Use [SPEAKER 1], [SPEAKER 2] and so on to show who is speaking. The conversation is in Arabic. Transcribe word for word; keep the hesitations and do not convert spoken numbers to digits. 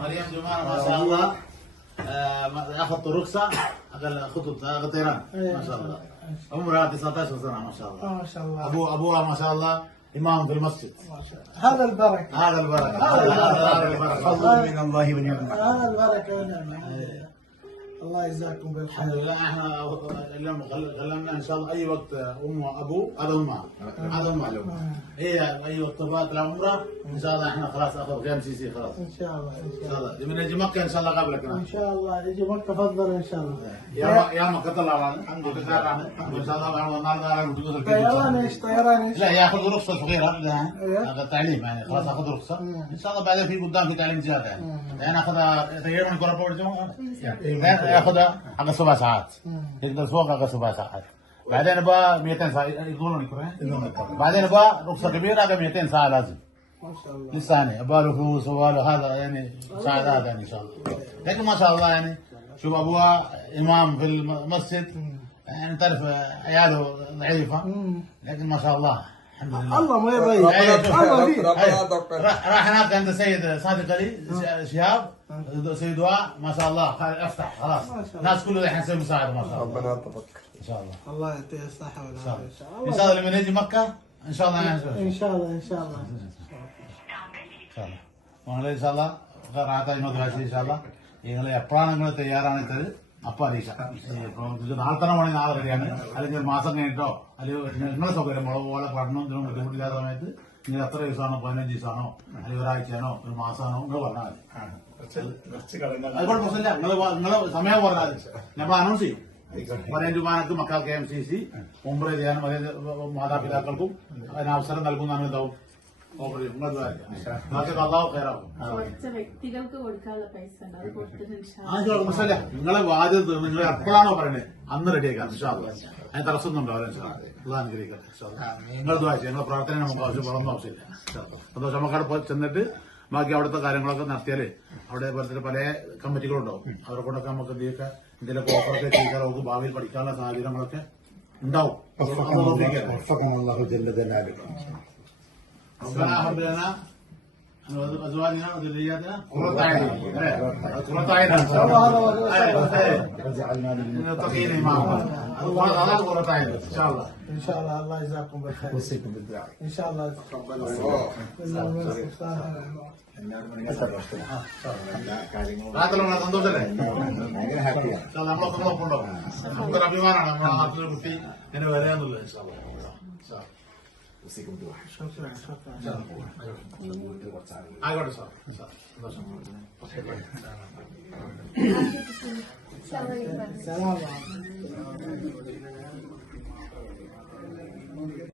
[SPEAKER 1] مريم جمال ما شاء الله اخذت رخصه اقل خطوط طيران ما شاء الله. عمرها تسعة عشر سنه ما شاء الله.
[SPEAKER 2] ما شاء الله.
[SPEAKER 1] ابو ابوها ما شاء الله امام في المسجد.
[SPEAKER 2] ما شاء الله. هذا البركه.
[SPEAKER 1] هذا البركه. هذا البركه.
[SPEAKER 3] فضل من الله ونعمه.
[SPEAKER 2] هذا البركه ونعمه. الله يجزاكم بالخير.
[SPEAKER 1] الحمد لله احنا اليوم خلينا ان شاء الله اي وقت ام وابو هذا امها هذا امها هي اي وقت تبغى العمره ان شاء الله احنا خلاص اخذ كم سي سي خلاص.
[SPEAKER 2] ان شاء الله ان شاء الله.
[SPEAKER 1] من يجي مكه ان شاء الله قبلك.
[SPEAKER 2] ان شاء الله يجي مكه فضل ان شاء الله.
[SPEAKER 1] يا يا مكه طلع الحمد لله ان شاء الله بعد
[SPEAKER 2] طيران ايش طيران ايش؟
[SPEAKER 1] لا ياخذ رخصه صغيره هذا تعليم يعني خلاص اخذ رخصه ان شاء الله بعدين في قدام في تعليم زياده يعني يعني اخذها تقريبا كوربورت ياخذها حق سبع ساعات يقدر فوق حق سبع ساعات بعدين بقى مئتين ساعه يقولون بعدين بقى رخصه كبيره حق مئتين ساعه لازم.
[SPEAKER 2] ما شاء الله.
[SPEAKER 1] لسه يعني باله فلوس وباله هذا يعني ساعات يعني ان شاء الله. لكن ما شاء الله يعني شوف ابوها امام في المسجد يعني تعرف عياله ضعيفه لكن ما شاء الله الحمد لله.
[SPEAKER 2] الله ما يضيع. الله فيه.
[SPEAKER 1] راح هناك عند السيد صادق علي شهاب سيد دعاء ما شاء الله افتح خلاص الناس كلها الحين تسوي مساعده ما شاء الله.
[SPEAKER 3] ربنا يوفقك
[SPEAKER 1] ان شاء الله.
[SPEAKER 2] الله يعطيه الصحه والعافيه ان شاء الله.
[SPEAKER 1] ان شاء الله لما نجي مكه ان شاء الله
[SPEAKER 2] ان شاء الله ان شاء الله
[SPEAKER 1] ان شاء الله والله ان شاء الله راحت ان شاء الله നിങ്ങളെ എപ്പോഴാണ് നിങ്ങൾ തയ്യാറാണെന്നത് അപ്പോൾ അറിയിക്കാം. നാളെ തന്നെ വേണമെങ്കിൽ നാളെ റെഡിയാണ് അല്ലെങ്കിൽ ഒരു മാസം കഴിഞ്ഞിട്ടോ അല്ലെങ്കിൽ നിങ്ങളെ സൗകര്യം മുളക് പോലെ പഠനവും ഇതിനും ബുദ്ധിമുട്ടില്ലാത്ത സമയത്ത് നിങ്ങൾ എത്ര ദിവസമാണോ പതിനഞ്ച് ദിവസമാണോ അല്ലെങ്കിൽ ഒരാഴ്ചയാണോ ഒരു മാസമാണോ നിങ്ങൾ പറഞ്ഞാൽ മതി. അതുകൊണ്ട് പ്രശ്നമില്ല നിങ്ങൾ നിങ്ങൾ സമയം പറഞ്ഞാൽ നമ്മൾ അനൗൺസ് ചെയ്യും. പതിനഞ്ച് രൂപക്ക് മക്കൾക്ക് എം സി സി ഉംറ ചെയ്യാനും അതായത് മാതാപിതാക്കൾക്കും അതിന് അവസരം നൽകുന്നതാണ് ഇതാവും
[SPEAKER 4] വ്യക്തികൾക്ക് കൊടുക്കാനുള്ള പൈസ
[SPEAKER 1] നിങ്ങളെ ബാധ്യത നിങ്ങൾ എപ്പോഴാണോ പറയുന്നത് അന്ന് റെഡിയാക്കാം. അതിന് തടസ്സമൊന്നും ഉണ്ടാവില്ല. അനുഗ്രഹിക്കട്ടെ. നിങ്ങൾ ദ്വാഴ്ച ഞങ്ങളെ പ്രാർത്ഥന നമുക്ക് ആവശ്യപ്പെടൊന്നും ആവശ്യമില്ല. സന്തോഷം. നമുക്ക് അവിടെ ചെന്നിട്ട് ബാക്കി അവിടുത്തെ കാര്യങ്ങളൊക്കെ നടത്തിയാല് അവിടെ പോലത്തെ പല കമ്മിറ്റികളുണ്ടാവും. അവരെ കൊണ്ടൊക്കെ നമുക്ക് എന്തൊക്കെ എന്തെങ്കിലുമൊക്കെ ഓഫറൊക്കെ ചെയ്താൽ നമുക്ക് ഭാവിയിൽ പഠിക്കാനുള്ള സാഹചര്യങ്ങളൊക്കെ ഉണ്ടാവും. ربنا هب لنا ازواجنا وذرياتنا قرة اعين قرة اعين واجعلنا للمتقين اماما. هذا قرة اعين ان شاء الله.
[SPEAKER 2] ان شاء الله. الله يجزاكم بالخير.
[SPEAKER 3] اوصيكم بالدعاء
[SPEAKER 2] ان شاء الله.
[SPEAKER 3] تقبل
[SPEAKER 1] രാത്രിയുള്ള സന്തോഷല്ലേ നമ്മളൊക്കെ നോക്കുന്നുണ്ടോ നമുക്കൊരു അഭിമാനമാണ് നമ്മുടെ നാട്ടിലെ കുട്ടി എന്നെ വരാന്നുള്ളത്.
[SPEAKER 3] اوصيكم بالدعاء.
[SPEAKER 2] شكرا شكرا.
[SPEAKER 1] ആയിക്കോട്ടെ സാർ.
[SPEAKER 2] سلام عليكم.